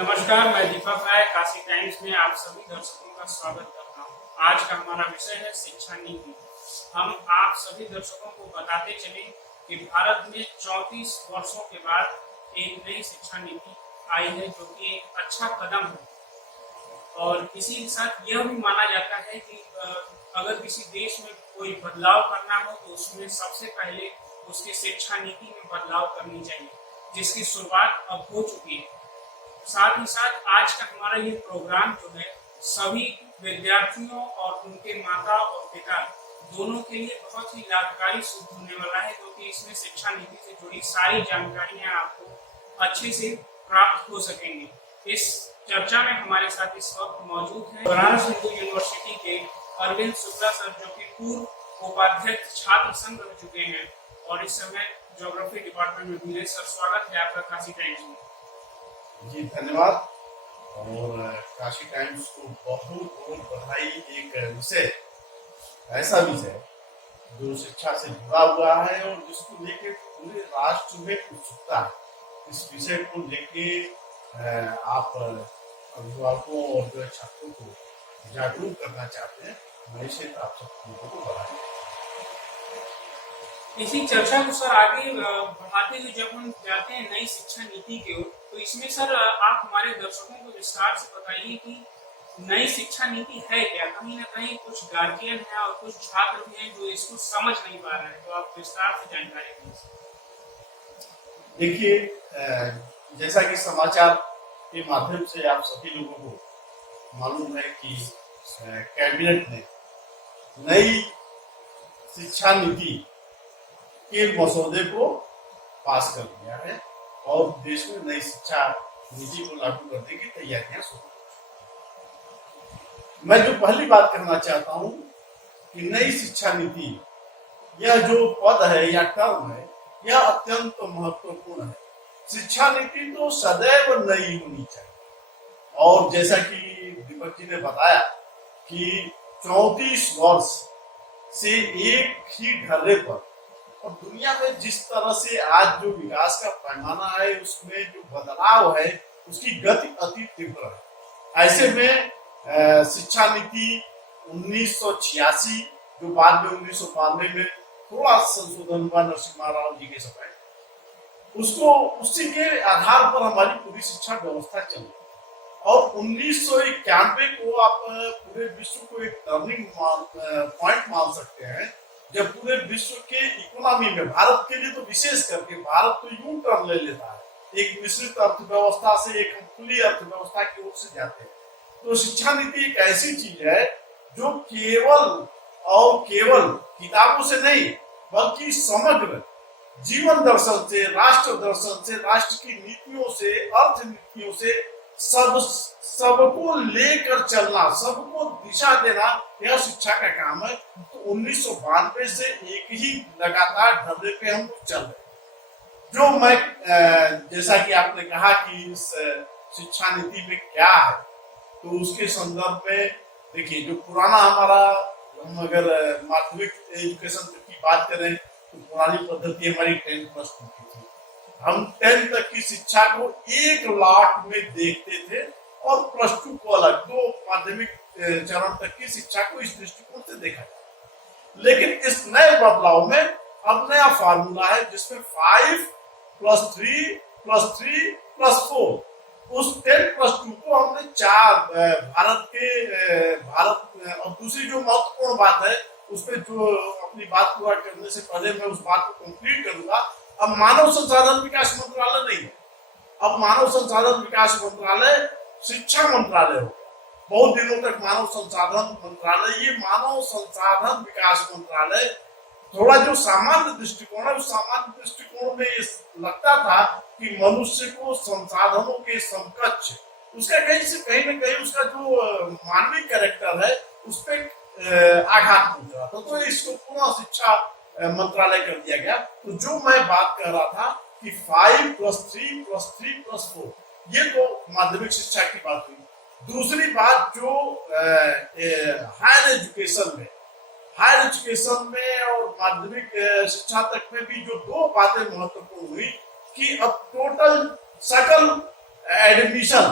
नमस्कार, मैं दीपक राय काशी टाइम्स में आप सभी दर्शकों का स्वागत करता हूं। आज का हमारा विषय है शिक्षा नीति। हम आप सभी दर्शकों को बताते चले कि भारत में 34 वर्षों के बाद एक नई शिक्षा नीति आई है, जो कि एक अच्छा कदम है। और इसी के साथ यह भी माना जाता है कि अगर किसी देश में कोई बदलाव करना हो तो उसमें सबसे पहले उसकी शिक्षा नीति में बदलाव करनी चाहिए, जिसकी शुरुआत अब हो चुकी है। साथ ही साथ आज का हमारा ये प्रोग्राम जो है सभी विद्यार्थियों और उनके माता और पिता दोनों के लिए बहुत ही लाभकारी सिद्ध होने वाला है, क्योंकि इसमें शिक्षा नीति से जुड़ी सारी जानकारियां आपको अच्छे से प्राप्त हो सकेंगी। इस चर्चा में हमारे साथ इस वक्त मौजूद हैं बनारस हिंदू यूनिवर्सिटी के अरविंद शुक्ला सर, जो कि पूर्व उपाध्यक्ष छात्र संघ रह चुके हैं, और इस समय ज्योग्राफी डिपार्टमेंट में भी। सर, स्वागत है आपका काशी टाइम्स में। जी धन्यवाद। और काशी टाइम्स को बहुत बहुत बधाई। एक विषय, ऐसा विषय जो शिक्षा से जुड़ा हुआ है और जिसको लेके पूरे राष्ट्र में उत्सुकता है। इस विषय को लेके आप अभिभावकों और जो छात्रों को जागरूक करना चाहते हैं, मैं इसे आप सब को बधाई। इसी चर्चा को सर आगे बढ़ाते हुए जब हम जाते हैं नई शिक्षा नीति की ओर, तो इसमें सर आप हमारे दर्शकों को विस्तार से बताइए कि नई शिक्षा नीति है क्या। कहीं ना कहीं कुछ गार्जियन है और कुछ छात्र भी हैं जो इसको समझ नहीं पा रहे हैं, तो आप विस्तार से जानकारी दीजिए। देखिए, जैसा कि समाचार के माध्यम से आप सभी लोगों को मालूम है कि कैबिनेट ने नई शिक्षा नीति के मसौदे को पास कर दिया है और देश में नई शिक्षा नीति को लागू करने की तैयारियां शुरू। मैं जो पहली बात कहना चाहता हूं कि नई शिक्षा नीति, यह जो पद है या टर्म है, यह अत्यंत महत्वपूर्ण है। शिक्षा नीति तो सदैव नई होनी चाहिए। और जैसा कि दीपक जी ने बताया कि 34 वर्ष से एक ही ढर्रे पर, और दुनिया में जिस तरह से आज जो विकास का पैमाना है, उसमें जो बदलाव है, उसकी गति अति तीव्र है। ऐसे में शिक्षा नीति 1986, जो बाद में 1992 में थोड़ा संशोधन हुआ नरसिम्हा राव जी के समय, उसको उसी के आधार पर हमारी पूरी शिक्षा व्यवस्था चली। और 1991 को आप पूरे विश्व को एक टर्निंग पॉइंट मान सकते हैं, जब पूरे विश्व के इकोनॉमी में, भारत के लिए तो विशेष करके, भारत तो यूं टर्न ले लेता है, एक मिश्रित अर्थव्यवस्था से एक खुली अर्थव्यवस्था की ओर से जाते हैं। तो शिक्षा नीति एक ऐसी चीज है जो केवल और केवल किताबों से नहीं, बल्कि समग्र जीवन दर्शन से, राष्ट्र दर्शन से, राष्ट्र की नीतियों से, अर्थ नीतियों से सबको लेकर चलना, सबको दिशा देना, यह शिक्षा का काम है। तो 1992 से एक ही लगातार ढर्रे पे हम चल रहे। जो मैं जैसा कि आपने कहा कि इस शिक्षा नीति में क्या है, तो उसके संदर्भ में देखिए, जो पुराना हमारा, हम अगर माध्यमिक एजुकेशन की बात करें तो पुरानी पद्धति हमारी 10+2 की थी। हम 10 तक की शिक्षा को एक लाट में देखते थे और +2 को अलग, दो माध्यमिक चरण तक की शिक्षा को इस दृष्टिकोण से देखा जाए। लेकिन इस नए बदलाव में अब नया फार्मूला है, जिसमें 5+3+3+4, उस 10+2 को हमने 4 भारत। और दूसरी जो महत्वपूर्ण बात है, उसमें जो अपनी बात पूरा करने से पहले मैं उस बात को कंप्लीट करूंगा, अब मानव संसाधन विकास मंत्रालय नहीं है, अब मानव संसाधन विकास मंत्रालय शिक्षा मंत्रालय हो गया। बहुत दिनों तक मानव संसाधन मंत्रालय, ये मानव संसाधन विकास मंत्रालय, थोड़ा जो सामान्य दृष्टिकोण है, उस सामान्य दृष्टिकोण में ये लगता था कि मनुष्य को संसाधनों के समकक्ष, उसका कहीं न कहीं उसका जो मानवीय कैरेक्टर है, उस पर आघात पहुंच रहा था। तो इसको पुनः शिक्षा मंत्रालय कर दिया गया। तो जो मैं बात कर रहा था कि 5+3+3+4, ये तो माध्यमिक शिक्षा की बात हुई। दूसरी बात जो हायर एजुकेशन में और माध्यमिक शिक्षा तक में भी जो दो बातें महत्वपूर्ण हुई कि अब टोटल सकल एडमिशन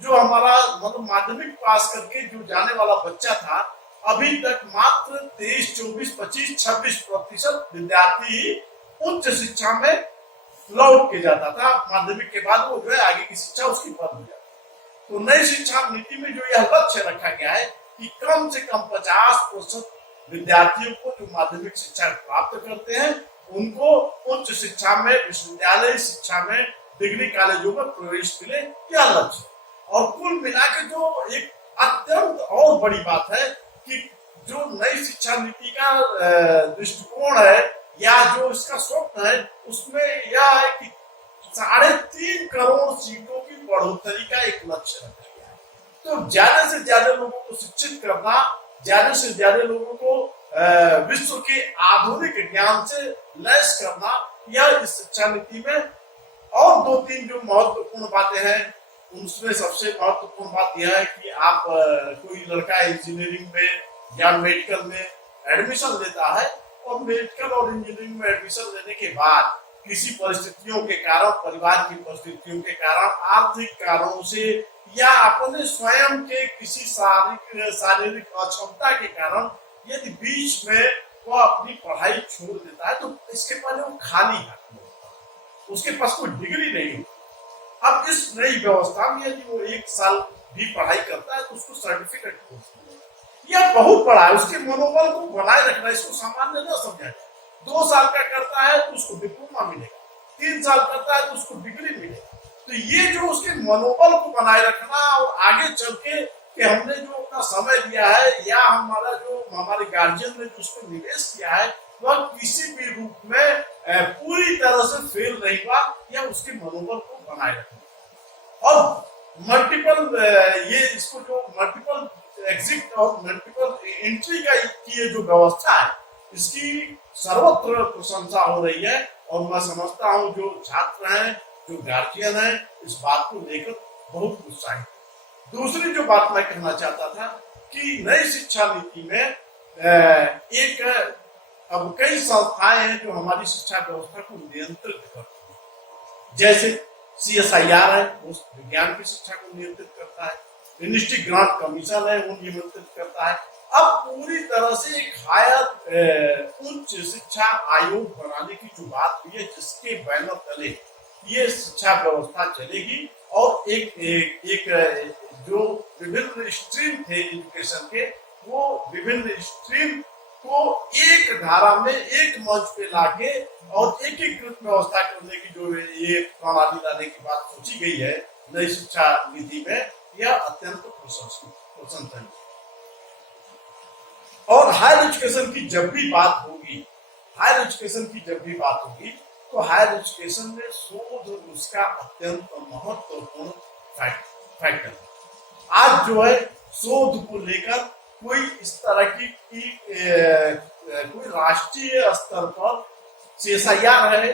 जो हमारा मतलब माध्यमिक पास करके जो जाने वाला बच्चा था, अभी तक मात्र 23, 24, 25, 26% विद्यार्थी ही उच्च शिक्षा में लौट के जाता था। माध्यमिक के बाद वो जो है आगे की शिक्षा उसकी बंद हो जाती। तो नई शिक्षा नीति में जो यह लक्ष्य रखा गया है कि कम से कम 50% विद्यार्थियों को जो माध्यमिक शिक्षा प्राप्त करते हैं उनको उच्च शिक्षा में, विश्वविद्यालय शिक्षा में, डिग्री कॉलेजों में प्रवेश मिले, यह लक्ष्य। और कुल मिलाकर जो एक अत्यंत और बड़ी बात है कि जो नई शिक्षा नीति का दृष्टिकोण है या जो इसका स्वप्न है, उसमें यह है कि 3.5 करोड़ सीटों की बढ़ोतरी का एक लक्ष्य रखा गया है। तो ज्यादा से ज्यादा लोगों को शिक्षित करना, ज्यादा से ज्यादा लोगों को विश्व के आधुनिक ज्ञान से लैस करना, यह इस शिक्षा नीति में। और 2-3 जो महत्वपूर्ण बातें हैं, उसमें सबसे महत्वपूर्ण बात यह है कि आप कोई लड़का इंजीनियरिंग में या मेडिकल में एडमिशन लेता है और मेडिकल और इंजीनियरिंग में एडमिशन लेने के बाद किसी परिस्थितियों के कारण, परिवार की परिस्थितियों के कारण, आर्थिक कारणों से या अपने स्वयं के किसी शारीरिक अक्षमता के कारण यदि बीच में वो अपनी पढ़ाई छोड़ देता है तो इसके पहले वो खाली हाथ में होता है, उसके पास कोई डिग्री नहीं होती। अब इस नई व्यवस्था में यदि वो 1 साल भी पढ़ाई करता है तो उसको सर्टिफिकेट कोर्स मिलेगा। यह बहुत बड़ा है, उसके मनोबल को बनाए रखना, इसको सामान्य न समझा जाए। 2 साल का करता है तो उसको डिप्लोमा मिलेगा, 3 साल करता है तो उसको डिग्री मिलेगा। तो ये जो उसके मनोबल को बनाए रखना और आगे चल के कि हमने जो अपना समय दिया है या हमारे गार्जियन ने जो उसमें निवेश किया है वह किसी भी रूप में पूरी तरह से फेल नहीं हुआ, या उसके मनोबल को बनाए रखना। और मल्टीपल इसको जो मल्टीपल एग्जिट और मल्टीपल एंट्री की ये जो व्यवस्था है, इसकी सर्वत्र प्रशंसा हो रही है। और मैं समझता हूँ जो छात्र हैं, जो गार्जियन है, इस बात को लेकर बहुत उत्साहित। दूसरी जो बात मैं कहना चाहता था कि नई शिक्षा नीति में अब कई संस्थाएं हैं जो हमारी शिक्षा व्यवस्था को नियंत्रित करती हैं। जैसे CSIR है, वो विज्ञान की शिक्षा को नियंत्रित करता है। इंस्टीट्यूट ग्रांट कमीशन है, वो नियंत्रित करता है। अब पूरी तरह से एक हायर उच्च शिक्षा आयोग बनाने की जो बात हुई है, जिसके बैनर तले ये शिक्षा व्यवस्था चलेगी और एक जो विभिन्न स्ट्रीम थे एजुकेशन के, वो विभिन्न स्ट्रीम को एक धारा में, एक मंच पे लाके और एकीकृत व्यवस्था करने की जो ये प्रणाली लाने की बात सोची गई है नई शिक्षा नीति में, यह अत्यंत प्रशंसनीय। और हायर एजुकेशन की जब भी बात होगी, तो हायर एजुकेशन में शोध उसका अत्यंत महत्वपूर्ण फैक्टर। आज जो है शोध को लेकर कोई इस तरह की कोई राष्ट्रीय स्तर पर CSIR है,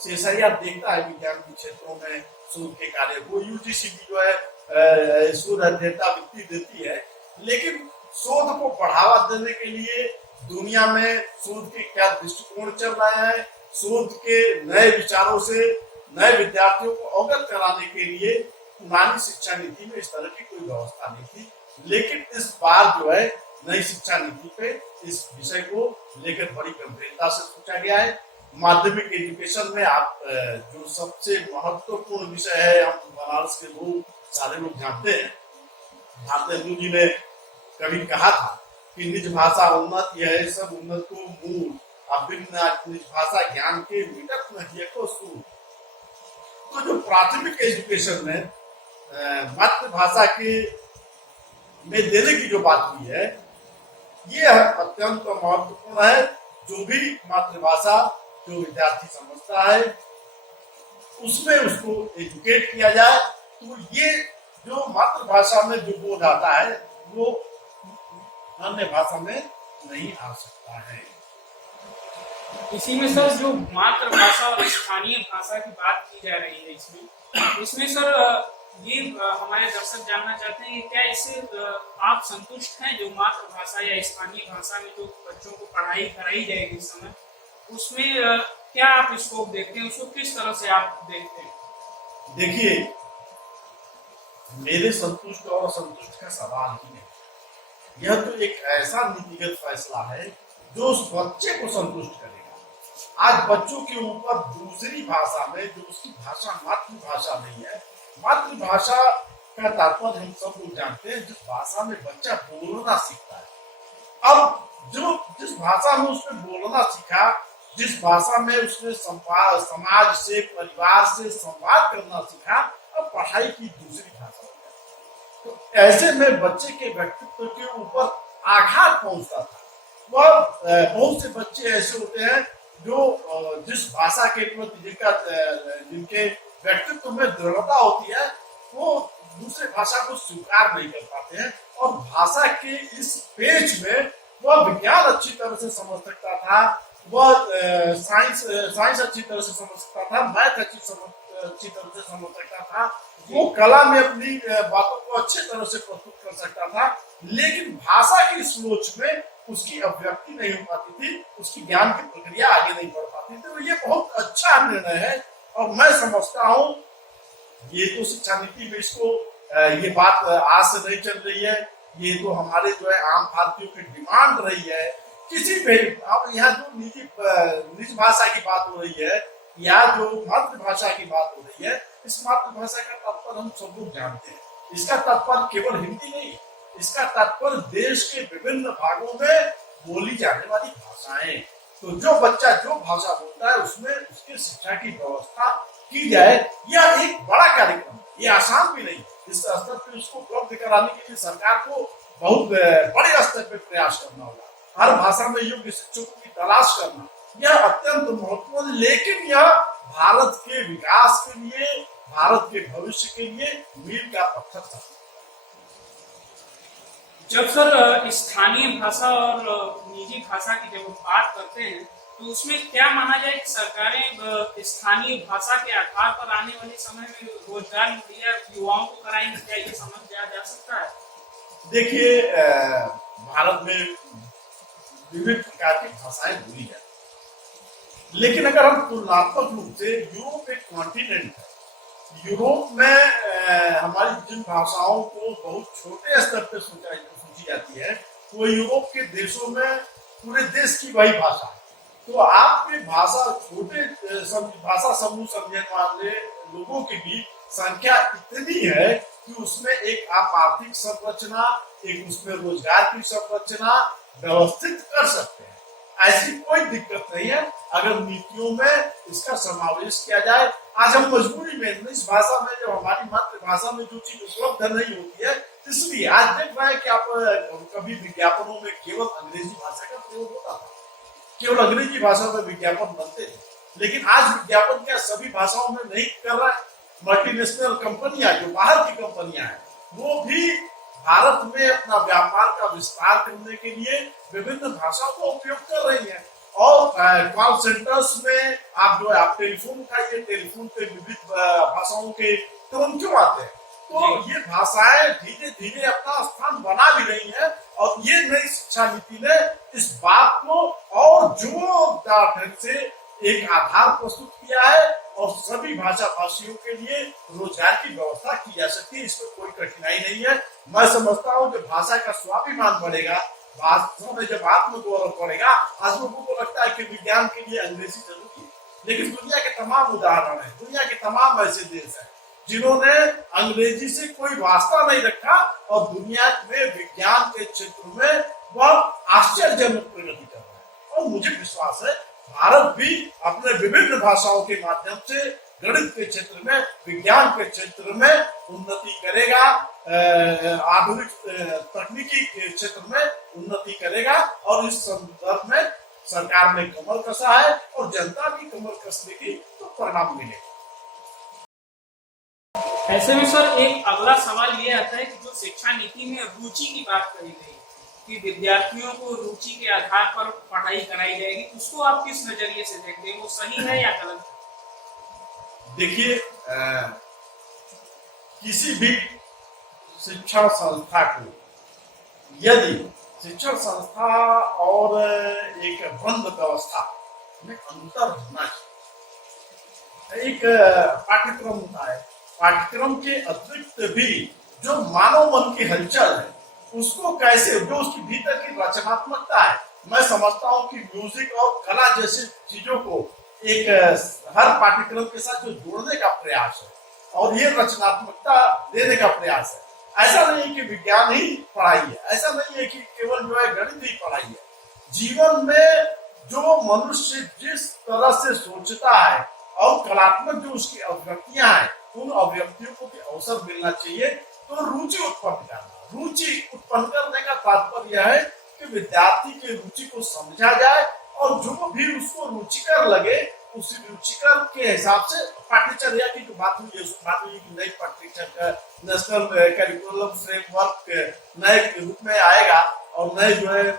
CSIR देखता है विज्ञान के क्षेत्रों में शोध के कार्य को, UGC भी जो है शोध अध्ययता वृत्ति देती है। लेकिन शोध को बढ़ावा देने के लिए दुनिया में शोध के क्या दृष्टिकोण चल रहे हैं, शोध के नए विचारों से नए विद्यार्थियों को अवगत कराने के लिए पुरानी शिक्षा नीति में इस तरह की कोई व्यवस्था नहीं थी। लेकिन इस बार जो है नई शिक्षा नीति पे इस विषय को लेकर बड़ी गंभीरता से सोचा गया है। माध्यमिक एजुकेशन में आप जो सबसे महत्वपूर्ण विषय है, हम बनारस के लोग सारे लोग जानते हैं, भारतेंदु जी ने कभी कहा था कि निज भाषा उन्नत है सब उन्नत को मूल, अभिन्न निज भाषा ज्ञान के मिटत नहीं को सूर। तो जो प्राथमिक एजुकेशन में मातृभाषा के में देने की जो बात हुई है, ये अत्यंत महत्वपूर्ण है। जो भी मातृभाषा जो विद्यार्थी समझता है उसमें उसको एजुकेट किया जाए, तो ये जो मातृभाषा में जो बोध आता है वो अन्य भाषा में नहीं आ सकता है। इसी में सर जो मातृभाषा और स्थानीय भाषा की बात की जा रही है, इसमें सर ये हमारे दर्शक जानना चाहते हैं कि क्या इससे आप संतुष्ट हैं? जो मातृभाषा या स्थानीय भाषा में जो बच्चों को पढ़ाई कराई जाएगी इस समय, उसमें क्या आप स्कोप देखते हैं, उसको किस तरह से आप देखते हैं? देखिए, मेरे संतुष्ट और असंतुष्ट का सवाल ही नहीं। यह तो एक ऐसा नीतिगत फैसला है जो उस बच्चे को संतुष्ट करेगा। आज बच्चों के ऊपर दूसरी भाषा में, जो उसकी भाषा मातृभाषा नहीं है, मातृभाषा का तात्पर्य हम सब लोग जानते हैं जिस भाषा में बच्चा बोलना सीखता है। अब जो जिस भाषा में उसने बोलना सीखा, जिस भाषा में उसने समाज से, परिवार से संवाद करना सीखा, अब पढ़ाई की दूसरी भाषा हो गई। तो ऐसे में बच्चे के व्यक्तित्व के ऊपर आघात पहुंचता था। वह बहुत से बच्चे ऐसे होते हैं जो जिस भाषा के प्रति जिनके व्यक्तित्व में दृढ़ता होती है, वो दूसरे भाषा को स्वीकार नहीं कर पाते हैं। और भाषा के इस पेच में वह विज्ञान अच्छी तरह से समझ सकता था, वह साइंस अच्छी तरह से समझ सकता था, मैथ अच्छी तरह से समझ सकता था, वो कला में अपनी बातों को अच्छी तरह से प्रस्तुत कर सकता था, लेकिन भाषा की सोच में उसकी अभिव्यक्ति नहीं हो पाती थी, उसकी ज्ञान की प्रक्रिया आगे नहीं बढ़ पाती थी। तो ये बहुत अच्छा निर्णय है और मैं समझता हूँ ये तो शिक्षा नीति में इसको ये बात आज से नहीं चल रही है, ये तो हमारे जो है आम भारतीयों की डिमांड रही है। किसी भी अब यहाँ जो निज भाषा की बात हो रही है या जो मातृभाषा की बात हो रही है, इस मातृभाषा का तात्पर्य हम सब लोग जानते हैं। इसका तात्पर्य केवल हिंदी नहीं, इसका तात्पर्य देश के विभिन्न भागों में बोली जाने वाली भाषाएं। तो जो बच्चा जो भाषा बोलता है उसमें उसकी शिक्षा की व्यवस्था की जाए, यह एक बड़ा कार्यक्रम, ये आसान भी नहीं। इस स्तर पर उसको उपलब्ध कराने के लिए सरकार को बहुत बड़े स्तर पर प्रयास करना होगा। हर भाषा में योग्य शिक्षकों की तलाश करना यह अत्यंत महत्वपूर्ण, लेकिन यह भारत के विकास के लिए, भारत के भविष्य के लिए मील का पत्थर था। जब सर स्थानीय भाषा और निजी भाषा की जब बात करते हैं तो उसमें क्या माना जाए कि सरकारें स्थानीय भाषा के आधार पर आने वाले समय में रोजगार मुहैया युवाओं को कराएंगे, क्या ये समझ जा सकता है? देखिए, भारत में विभिन्न प्रकार की भाषाएं बोली जाती हैं, लेकिन अगर हम तुलनात्मक रूप से, यूरोप एक कॉन्टिनेंट है, यूरोप में हमारी जिन भाषाओं को बहुत छोटे स्तर पर सोची जाती है, वो यूरोप के देशों में पूरे देश की वही भाषा है। तो आपके भाषा छोटे भाषा समूह समझने वाले लोगों की भी संख्या इतनी है कि उसमें एक आप आर्थिक संरचना, एक उसमें रोजगार की संरचना व्यवस्थित कर सकते हैं। ऐसी कोई दिक्कत नहीं है अगर नीतियों में इसका समावेश किया जाए। आज हम मजबूरी में इस भाषा में, जो हमारी मातृभाषा में जो चीज उपलब्ध नहीं होती है, इसलिए आज देख रहे हैं कि आप कभी विज्ञापनों में केवल अंग्रेजी भाषा का प्रयोग होता था, केवल अंग्रेजी भाषा में विज्ञापन बनते थे। लेकिन आज विज्ञापन क्या सभी भाषाओं में नहीं कर रहा है? मल्टीनेशनल कंपनियां, जो बाहर की कंपनियां हैं, वो भी भारत में अपना व्यापार का विस्तार करने के लिए विभिन्न भाषाओं का उपयोग कर रही हैं। और कॉल सेंटर्स में आप जो है आप टेलीफोन उठाइए, टेलीफोन पे विविध भाषाओं के टोन क्यों आते हैं? तो ये भाषाएं धीरे धीरे अपना स्थान बना भी रही हैं और ये नई शिक्षा नीति ने इस बात को और जोरदार ढंग से एक आधार प्रस्तुत किया है और सभी भाषा भाषियों के लिए रोजगार की व्यवस्था की जा सकती है। इसमें कोई कठिनाई नहीं है। मैं समझता हूँ कि भाषा का स्वाभिमान बढ़ेगा, भाषा में जब आत्मगौरव बढ़ेगा। आज लोगों को लगता है कि विज्ञान के लिए अंग्रेजी जरूरी है, लेकिन दुनिया के तमाम उदाहरण है, दुनिया के तमाम ऐसे देश हैं जिन्होंने अंग्रेजी से कोई वास्ता नहीं रखा और दुनिया में विज्ञान के क्षेत्र में वह आश्चर्यजनक प्रगति कर रहा है। और मुझे विश्वास है भारत भी अपने विभिन्न भाषाओं के माध्यम से गणित के क्षेत्र में, विज्ञान के क्षेत्र में उन्नति करेगा, आधुनिक तकनीकी के क्षेत्र में उन्नति करेगा। और इस संदर्भ में सरकार ने कमर कसा है और जनता भी कमर कसने की तो परिणाम मिलेगा। ऐसे में सर एक अगला सवाल ये आता है कि जो शिक्षा नीति में रुचि की बात करी गई कि विद्यार्थियों को रुचि के आधार पर पढ़ाई कराई जाएगी, उसको आप किस नजरिए से देखते हैं? वो सही है या गलत? देखिए, किसी भी शिक्षण संस्था को यदि शिक्षण संस्था और एक बंद व्यवस्था में अंतर होना चाहिए। एक पाठ्यक्रम होता है, पाठ्यक्रम के अतिरिक्त भी जो मानव मन की हलचल है उसको कैसे, जो उसकी भीतर की रचनात्मकता है, मैं समझता हूँ कि म्यूजिक और कला जैसी चीजों को एक हर पाठ्यक्रम के साथ जो जोड़ने का प्रयास है और ये रचनात्मकता देने का प्रयास है। ऐसा नहीं कि विज्ञान ही पढ़ाई है, ऐसा नहीं है कि केवल जो है गणित ही पढ़ाई है। जीवन में जो मनुष्य जिस तरह से सोचता है और कलात्मक जो उसकी अभिव्यक्तियां हैं, उन अभिव्यक्तियों को भी अवसर मिलना चाहिए। तो रुचि उत्पन्न करना, रुचि उत्पन्न करने का तात्पर्य यह है कि विद्यार्थी की रुचि को समझा जाए और जो भी उसको रुचिकर लगे उस रुचिकर के हिसाब से पाठ्यचर्या की जो बात हुई है, उस बात हुई कि नई पाठ्यचर्या नेशनल करिकुलम फ्रेमवर्क नए रूप में आएगा और नए जो है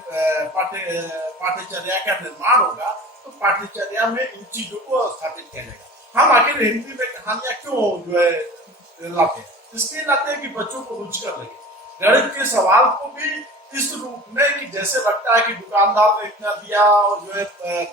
पाठ्यचर्या का निर्माण होगा, तो पाठ्यचर्या में इन चीजों को स्थापित किया जाएगा। हम आखिर हिंदी में कहानियां क्यों जो है लाते हैं? इसलिए लाते हैं कि बच्चों को रुचिकर लगे। गणित के सवाल को भी इस रूप में कि जैसे लगता है कि दुकानदार ने इतना दिया और जो है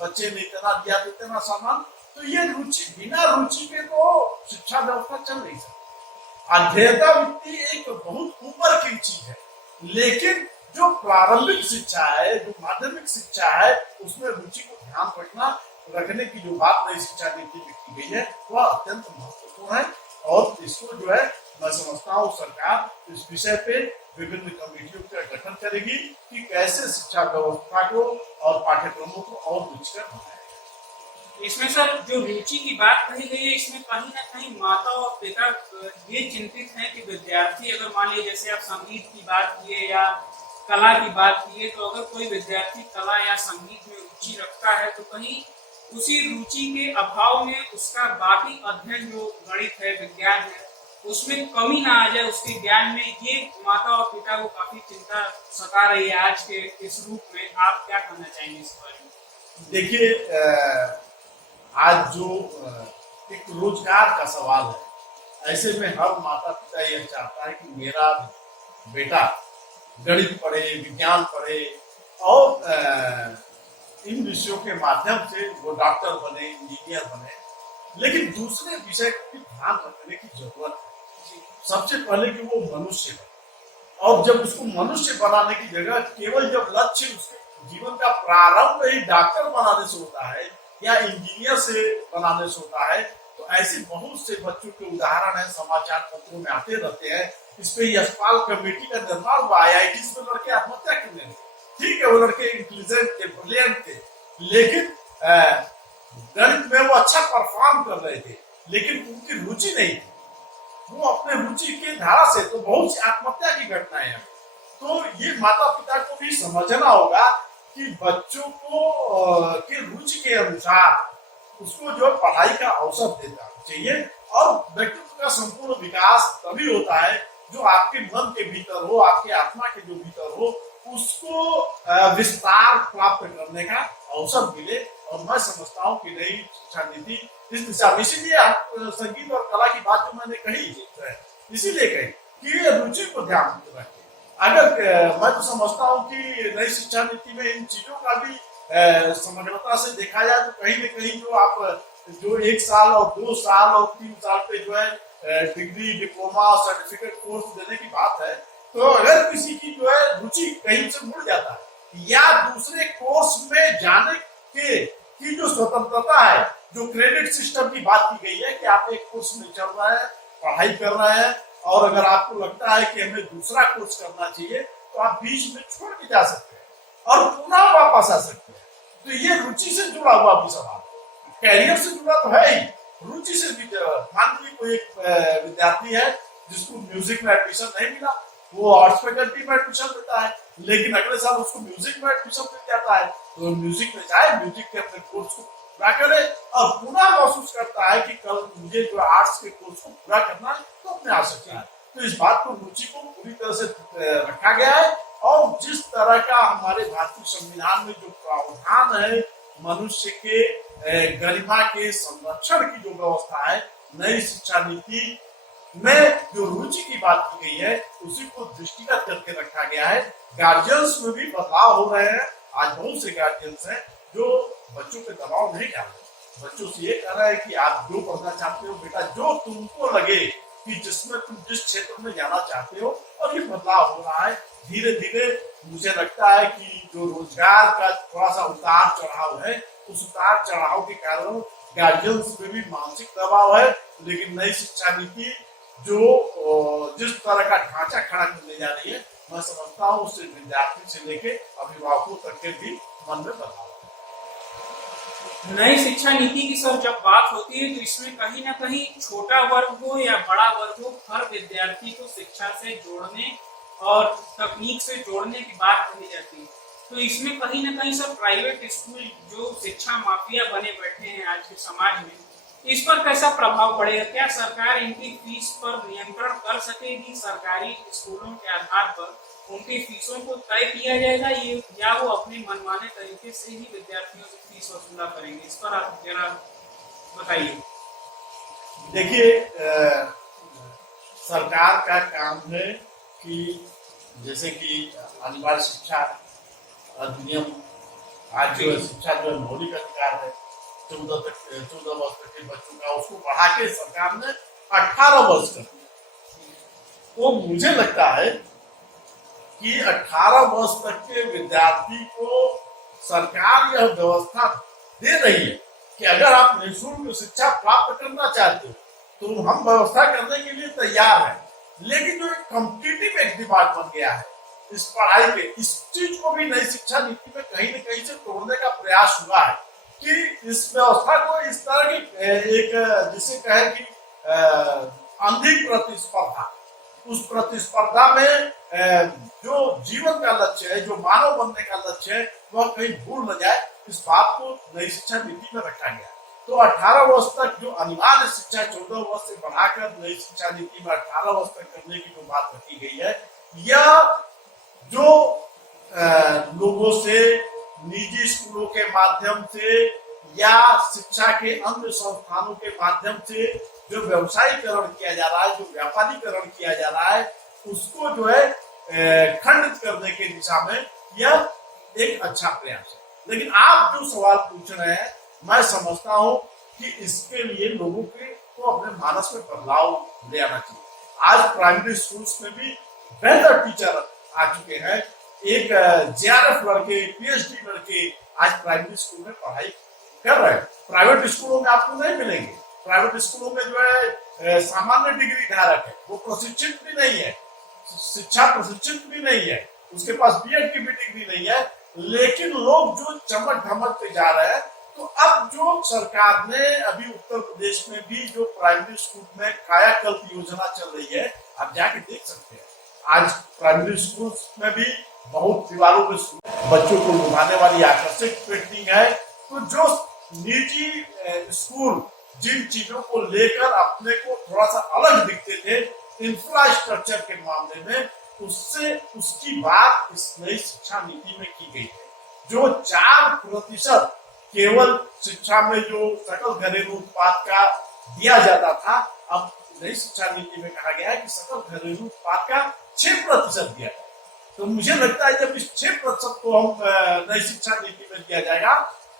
बच्चे ने इतना दिया तो इतना सामान, तो ये रुचि, बिना रुचि के तो शिक्षा व्यवस्था चल नहीं सकती। अध्येता वृत्ति एक बहुत ऊपर की चीज है, लेकिन जो प्रारंभिक शिक्षा है, जो माध्यमिक शिक्षा है, उसमें रुचि को ध्यान रखने की जो बात नई शिक्षा नीति में की गई है वह अत्यंत महत्वपूर्ण है। और इसको जो है मैं समझता हूँ सरकार इस विषय पे विभिन्न कमेटियों का गठन करेगी कि कैसे शिक्षा व्यवस्था को और पाठ्यक्रमों को और रुचिकर बनाएगा। इसमें सर जो रुचि की बात कही गई है, इसमें कहीं ना कहीं माता और पिता ये चिंतित हैं कि विद्यार्थी अगर मान लीजिए जैसे आप संगीत की बात किए या कला की बात किए, तो अगर कोई विद्यार्थी कला या संगीत में रुचि रखता है तो कहीं उसी रुचि के अभाव में उसका बाकी अध्ययन जो गणित है, विज्ञान है, उसमें कमी ना आ जाए उसके ज्ञान में। ये माता और पिता को काफी चिंता सता रही है आज के इस रूप में। आप क्या कहना चाहेंगे इस बारे में? देखिए, आज जो एक रोजगार का सवाल है, ऐसे में हर माता पिता यह चाहता है कि मेरा बेटा गणित पढ़े, विज्ञान पढ़े और इन विषयों के माध्यम से वो डॉक्टर बने, इंजीनियर बने। लेकिन दूसरे विषय को भी ध्यान रखने की जरूरत है। सबसे पहले कि वो मनुष्य बने, और जब उसको मनुष्य बनाने की जगह केवल जब लक्ष्य उसके जीवन का प्रारंभ ही डॉक्टर बनाने से होता है या इंजीनियर से बनाने से होता है, तो ऐसे बहुत से बच्चों के उदाहरण है, समाचार पत्रों में आते रहते हैं। इस पे यशपाल कमेटी का निर्माण हुआ, IIT में लड़के आत्महत्या करने लगे। ठीक है, वो लड़के इंटेलिजेंट थे, ब्रिलियंट थे, लेकिन गणित में वो अच्छा परफॉर्म कर रहे थे, लेकिन उनकी रुचि नहीं थी। वो अपने रुचि के धारा से, तो बहुत सी आत्महत्या की घटनाएं हैं। तो ये माता पिता को भी समझना होगा कि बच्चों को के रुचि के अनुसार उसको जो पढ़ाई का अवसर देना चाहिए। और व्यक्तित्व का संपूर्ण विकास तभी होता है जो आपके मन के भीतर हो, आपके आत्मा के जो भीतर हो, उसको विस्तार प्राप्त करने का अवसर मिले। और मैं समझता हूँ कि नई शिक्षा नीति इस दिशा में, इसीलिए संगीत और कला की बात जो मैंने कही इसीलिए कही कि रुचि को ध्यान रखें। अगर मैं तो समझता हूँ कि नई शिक्षा नीति में इन चीजों का भी समग्रता से देखा जाए तो कहीं न कहीं जो आप जो 1 साल और 2 साल और 3 साल पे जो है डिग्री, डिप्लोमा, सर्टिफिकेट कोर्स देने की बात है, तो अगर किसी की जो है रुचि कहीं से मुड़ जाता है या दूसरे कोर्स में जाने की जो स्वतंत्रता है, जो क्रेडिट सिस्टम की बात की गई है कि आप एक कोर्स में चल रहा है, पढ़ाई कर रहा है, और अगर आपको लगता है कि हमें दूसरा कोर्स करना चाहिए तो आप बीच में छोड़ के जा सकते हैं और पुनः वापस आ सकते हैं। तो ये रुचि से जुड़ा हुआ भी सवाल है, कैरियर से जुड़ा तो है ही, रुचि से भी। मान लीजिए कोई एक विद्यार्थी है जिसको म्यूजिक में एडमिशन नहीं मिला, वो आर्ट्स फैकल्टी में एडमिशन लेता है, लेकिन अगले साल उसको म्यूजिक में एडमिशन मिल जाता है, तो म्यूजिक में जाए, म्यूजिक के अपने कोर्स को पूरा करे और पुनः महसूस करता है कि कल मुझे जो आर्ट्स के कोर्स को पूरा करना है तो अपने आ सकता है। तो इस बात को, रुचि को पूरी तरह से रखा गया है। और जिस तरह का हमारे भारतीय संविधान में जो प्रावधान है मनुष्य के गरिमा के संरक्षण की जो व्यवस्था है, नई शिक्षा नीति में जो रुचि की बात की गई है उसी को दृष्टिगत करके रखा गया है। गार्जियंस में भी बदलाव हो रहे हैं। आज बहुत से गार्जियंस हैं जो बच्चों पे दबाव नहीं डाल रहे, बच्चों से ये कह रहा है कि आप जो पढ़ना चाहते हो बेटा, जो तुमको लगे कि जिसमें तुम जिस क्षेत्र में जाना चाहते हो, और ये बदलाव हो रहा है धीरे धीरे। मुझे लगता है कि जो रोजगार का थोड़ा सा उतार चढ़ाव है, उस उतार चढ़ाव के कारण गार्जियंस में भी मानसिक दबाव है, लेकिन नई शिक्षा नीति जो जिस तरह का ढांचा खड़ा करने जा रही है, मैं समझता हूँ उससे विद्यार्थी से लेके अभिभावकों तक के भी मन में बदलाव। नई शिक्षा नीति की सर जब बात होती है तो इसमें कहीं ना कहीं छोटा वर्ग हो या बड़ा वर्ग हो, हर विद्यार्थी को शिक्षा से जोड़ने और तकनीक से जोड़ने की बात कही जाती है। तो इसमें कहीं ना कहीं सर प्राइवेट स्कूल जो शिक्षा माफिया बने बैठे हैं आज के समाज में, इस पर कैसा प्रभाव पड़ेगा? क्या सरकार इनकी फीस पर नियंत्रण कर सकेगी? सरकारी स्कूलों के आधार पर उनकी फीसों को तय किया जाएगा ये, या वो अपने मनमाने तरीके से ही विद्यार्थियों से फीस वसूला करेंगे? इस पर आप जरा बताइए। देखिए, सरकार का काम है कि जैसे कि अनिवार्य शिक्षा अधिनियम, आज जो शिक्षा जो मौलिक अधिकार है 14 वर्ष तक के बच्चों का, उसको बढ़ा के सरकार ने 18 वर्ष कर दिया। तो मुझे लगता है कि 18 वर्ष तक के विद्यार्थी को सरकार यह व्यवस्था दे रही है कि अगर आप निःशुल्क शिक्षा प्राप्त करना चाहते हो तो हम व्यवस्था करने के लिए तैयार हैं। लेकिन जो एक कॉम्पिटिटिव एक डिमांड बन गया है इस पढ़ाई पे, इस चीज को भी नई शिक्षा नीति में कहीं न कहीं से तोड़ने का प्रयास हुआ है कि इस व्यवस्था को इस तरह की एक जिसे कहे कि अंधी प्रतिस्पर्धा, उस प्रतिस्पर्धा में जो जीवन का लक्ष्य है, जो मानव बनने का लक्ष्य है, वह कहीं भूल न जाए, इस बात को नई शिक्षा नीति में रखा गया। तो 18 वर्ष तक जो अनिवार्य शिक्षा 14 वर्ष से बढ़ाकर नई शिक्षा नीति में 18 वर्ष तक करने की जो बात रखी गई है, यह जो लोगों से निजी स्कूलों के माध्यम से या शिक्षा के अन्य संस्थानों के माध्यम से जो व्यवसायीकरण किया जा रहा है, जो व्यापारीकरण किया जा रहा है, उसको जो है खंडित करने के दिशा में यह एक अच्छा प्रयास है। लेकिन आप जो सवाल पूछ रहे हैं, मैं समझता हूं कि इसके लिए लोगों को अपने मानस में बदलाव ले आना चाहिए। आज प्राइमरी स्कूल्स में भी बेहतर टीचर आ चुके हैं। एक JRF लड़के, PhD लड़के आज प्राइमरी स्कूल में पढ़ाई कर रहे हैं। प्राइवेट स्कूलों में आपको नहीं मिलेंगे। प्राइवेट स्कूलों में जो है सामान्य डिग्री धारक है, वो प्रशिक्षित भी नहीं है, शिक्षा प्रशिक्षित भी नहीं है, उसके पास BEd की भी डिग्री नहीं है। लेकिन लोग जो चमक धमक पे जा रहे हैं, तो अब जो सरकार ने अभी उत्तर प्रदेश में भी जो प्राइमरी स्कूल में कायाकल्प योजना चल रही है, आप जाके देख सकते हैं। आज प्राइमरी स्कूल में भी बहुत दीवारों पे बच्चों को लुभाने वाली आकर्षक पेंटिंग है। तो जो निजी स्कूल जिन चीजों को लेकर अपने को थोड़ा सा अलग दिखते थे इंफ्रास्ट्रक्चर के मामले में, उससे उसकी बात इस नई शिक्षा नीति में की गई है। जो 4% केवल शिक्षा में जो सकल घरेलू उत्पाद का दिया जाता था, अब नई शिक्षा नीति में कहा गया है कि सकल घरेलू उत्पाद का 6% दिया जाए। तो मुझे लगता है जब इस 6% को हम नई शिक्षा नीति में दिया जाएगा,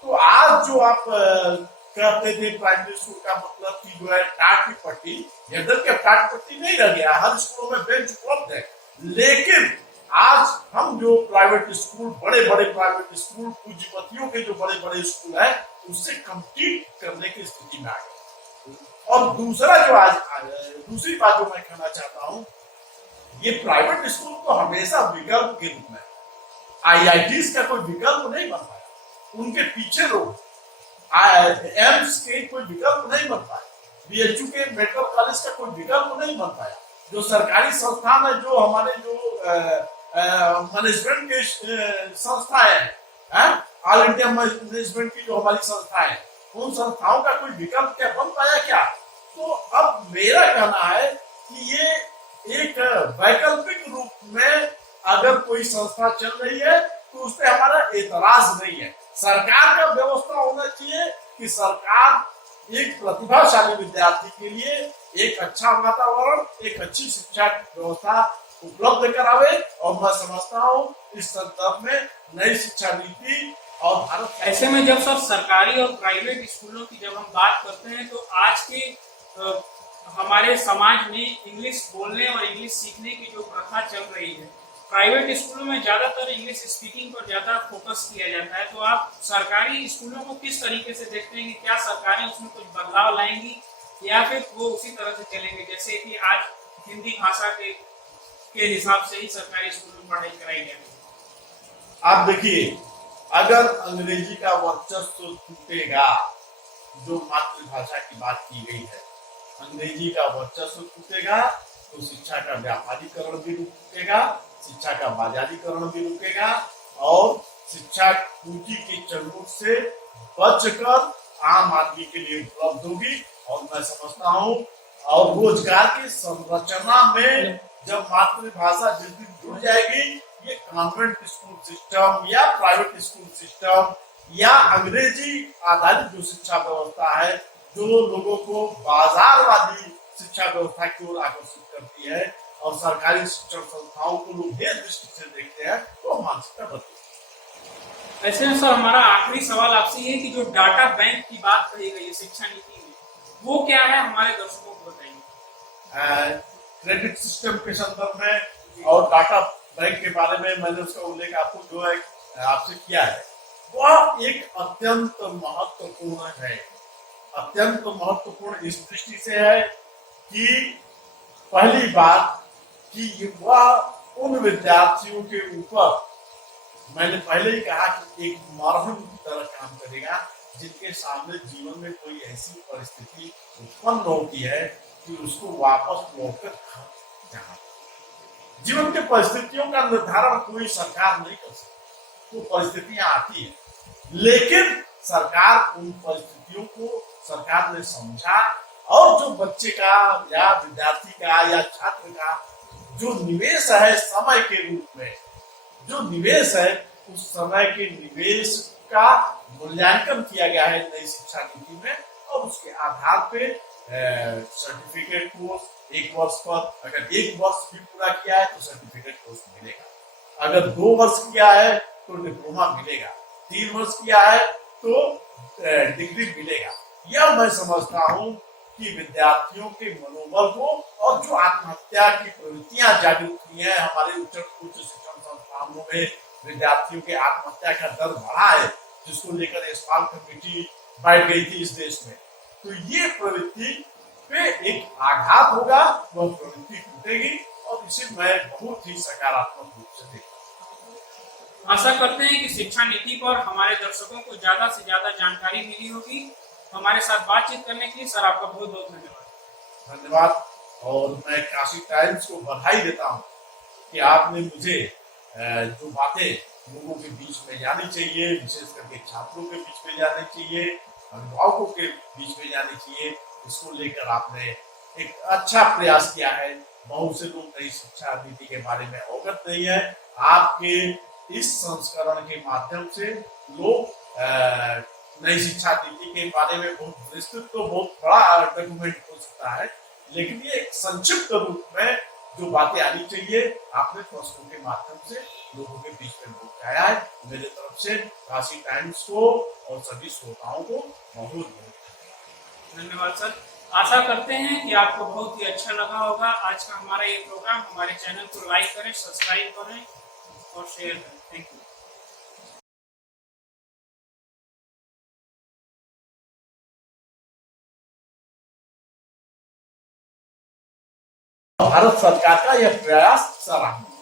तो आज जो आप कहते थे प्राइमरी स्कूल का मतलब कि जो है टाट की पट्टी, इधर के टाट पट्टी नहीं रह गया, हर स्कूलों में बेंच उपलब्ध है। लेकिन आज हम जो प्राइवेट स्कूल, बड़े बड़े प्राइवेट स्कूल, पूंजीपतियों के जो बड़े बड़े स्कूल है, उससे कम्पीट करने की स्थिति में आ गए। और दूसरा जो आज दूसरी बात जो मैं कहना चाहता हूँ, ये प्राइवेट स्कूल तो हमेशा विकल्प के रूप में, IITs का कोई विकल्प नहीं बन पाया, उनके पीछे लोग एम्स के कोई विकल्प नहीं बन पाया, BHU के मेडिकल कॉलेज का कोई विकल्प नहीं बन पाया। जो सरकारी संस्थान है, जो हमारे जो मैनेजमेंट के संस्थाएं हैं, ऑल इंडिया मैनेजमेंट की जो हमारी संस्थाएं हैं, उन संस्थाओं का कोई विकल्प क्या बन पाया क्या? तो अब मेरा कहना है कि ये एक वैकल्पिक रूप में अगर कोई संस्था चल रही है तो उस पर हमारा एतराज नहीं है। सरकार का व्यवस्था होना चाहिए कि सरकार एक प्रतिभाशाली विद्यार्थी के लिए एक अच्छा वातावरण, एक अच्छी शिक्षा व्यवस्था उपलब्ध करावे। और मैं समझता हूँ इस संदर्भ में नई शिक्षा नीति और भारत, ऐसे में जब सब सरकारी और प्राइवेट स्कूलों की जब हम बात करते हैं, तो आज के हमारे समाज में इंग्लिश बोलने और इंग्लिश सीखने की जो प्रथा चल रही है, प्राइवेट स्कूलों में ज्यादातर इंग्लिश स्पीकिंग पर ज्यादा फोकस किया जाता है। तो आप सरकारी स्कूलों को किस तरीके से देखते हैं कि क्या सरकारें उसमें कुछ बदलाव लाएंगी या फिर वो उसी तरह से चलेंगे जैसे कि आज हिंदी भाषा के हिसाब से ही सरकारी स्कूलों में पढ़ाई कराई जाती है? आप देखिए, अगर अंग्रेजी का वर्चस्व टूटेगा, जो मातृभाषा की बात की गई है, अंग्रेजी का वर्चस्व टूटेगा तो शिक्षा का व्यापारीकरण भी रुकेगा, शिक्षा का बाजारीकरण भी रुकेगा और शिक्षा पूंजी के चंगुल से बचकर आम आदमी के लिए उपलब्ध होगी। और मैं समझता हूँ और रोजगार की संरचना में जब मातृभाषा जिस दिन जुड़ जाएगी, ये कॉन्वेंट स्कूल सिस्टम या प्राइवेट स्कूल सिस्टम या अंग्रेजी आधारित जो शिक्षा व्यवस्था है, जो लोगों को बाजारवादी शिक्षा व्यवस्था की ओर आकर्षित करती है और सरकारी शिक्षण संस्थाओं को लोग ये दृष्टि से देखते हैं, तो मानसिकता बदलेगी। ऐसे में सर हमारा आखिरी सवाल आपसे ये कि जो डाटा बैंक की बात कही गई है शिक्षा नीति में, वो क्या है, हमारे दर्शकों को बताइए। क्रेडिट सिस्टम के संदर्भ में और डाटा बैंक के बारे में मैंने उसका उल्लेख आपको जो है आपसे किया है, वह एक अत्यंत महत्वपूर्ण है। अत्यंत महत्वपूर्ण इस दृष्टि से है कि पहली बात कि वह उन विद्यार्थियों के ऊपर, मैंने पहले ही कहा कि एक मरहम की तरह काम करेगा, जिनके सामने जीवन में कोई ऐसी परिस्थिति उत्पन्न होती है कि उसको वापस लौटकर जाना। जीवन के परिस्थितियों का निर्धारण कोई सरकार नहीं कर सकती, वो परिस्थितियां आती है, लेकिन सरकार उन परिस्थितियों को सरकार ने समझा और जो बच्चे का या विद्यार्थी का या छात्र का जो निवेश है समय के रूप में, जो निवेश है उस समय के निवेश का मूल्यांकन किया गया है नई शिक्षा नीति में और उसके आधार पे सर्टिफिकेट कोर्स एक वर्ष पर, अगर एक वर्ष भी पूरा किया है तो सर्टिफिकेट कोर्स मिलेगा, अगर 2 वर्ष किया है तो डिप्लोमा मिलेगा, 3 वर्ष किया है तो डिग्री मिलेगा। यह मैं समझता हूँ कि विद्यार्थियों के मनोबल को और जो आत्महत्या की प्रवृत्तियां जागृत हुई है हमारे उच्च शिक्षण संस्थानों में, विद्यार्थियों के आत्महत्या का दर बढ़ा है, जिसको लेकर यशपाल कमेटी बैठ गई थी इस देश में, तो ये प्रवृत्ति पे एक आघात होगा, वह प्रवृत्ति टूटेगी और इसे मैं बहुत ही सकारात्मक रूप से देखता हूँ। आशा करते हैं कि शिक्षा नीति पर हमारे दर्शकों को ज्यादा से ज्यादा जानकारी मिली होगी। हमारे साथ बातचीत करने के लिए सर आपका बहुत बहुत धन्यवाद। धन्यवाद। और मैं काशी टाइम्स को बधाई देता हूँ कि आपने मुझे जो बातें लोगों के बीच में जानी चाहिए, विशेष करके छात्रों के बीच में जानी चाहिए, अभिभावकों के बीच में जानी चाहिए, इसको लेकर आपने एक अच्छा प्रयास किया है। बहुत से लोग नई शिक्षा नीति के बारे में अवगत नहीं है, आपके इस संस्करण के माध्यम से लोग नई शिक्षा नीति के बारे में बहुत विस्तृत तो बहुत बड़ा डॉक्यूमेंट हो सकता है, लेकिन ये एक संक्षिप्त रूप में जो बातें आनी चाहिए आपने प्रश्नों के माध्यम से लोगों के बीच में पहुंचाया है। मेरे तरफ से काशी टाइम्स को और सभी श्रोताओं को बहुत बहुत धन्यवाद सर। आशा करते हैं कि आपको बहुत ही अच्छा लगा होगा आज का हमारा ये प्रोग्राम। हमारे चैनल को लाइक करें, सब्सक्राइब करें और शेयर करें। Thank you. भारत सरकार का यह प्रयास सराहनीय।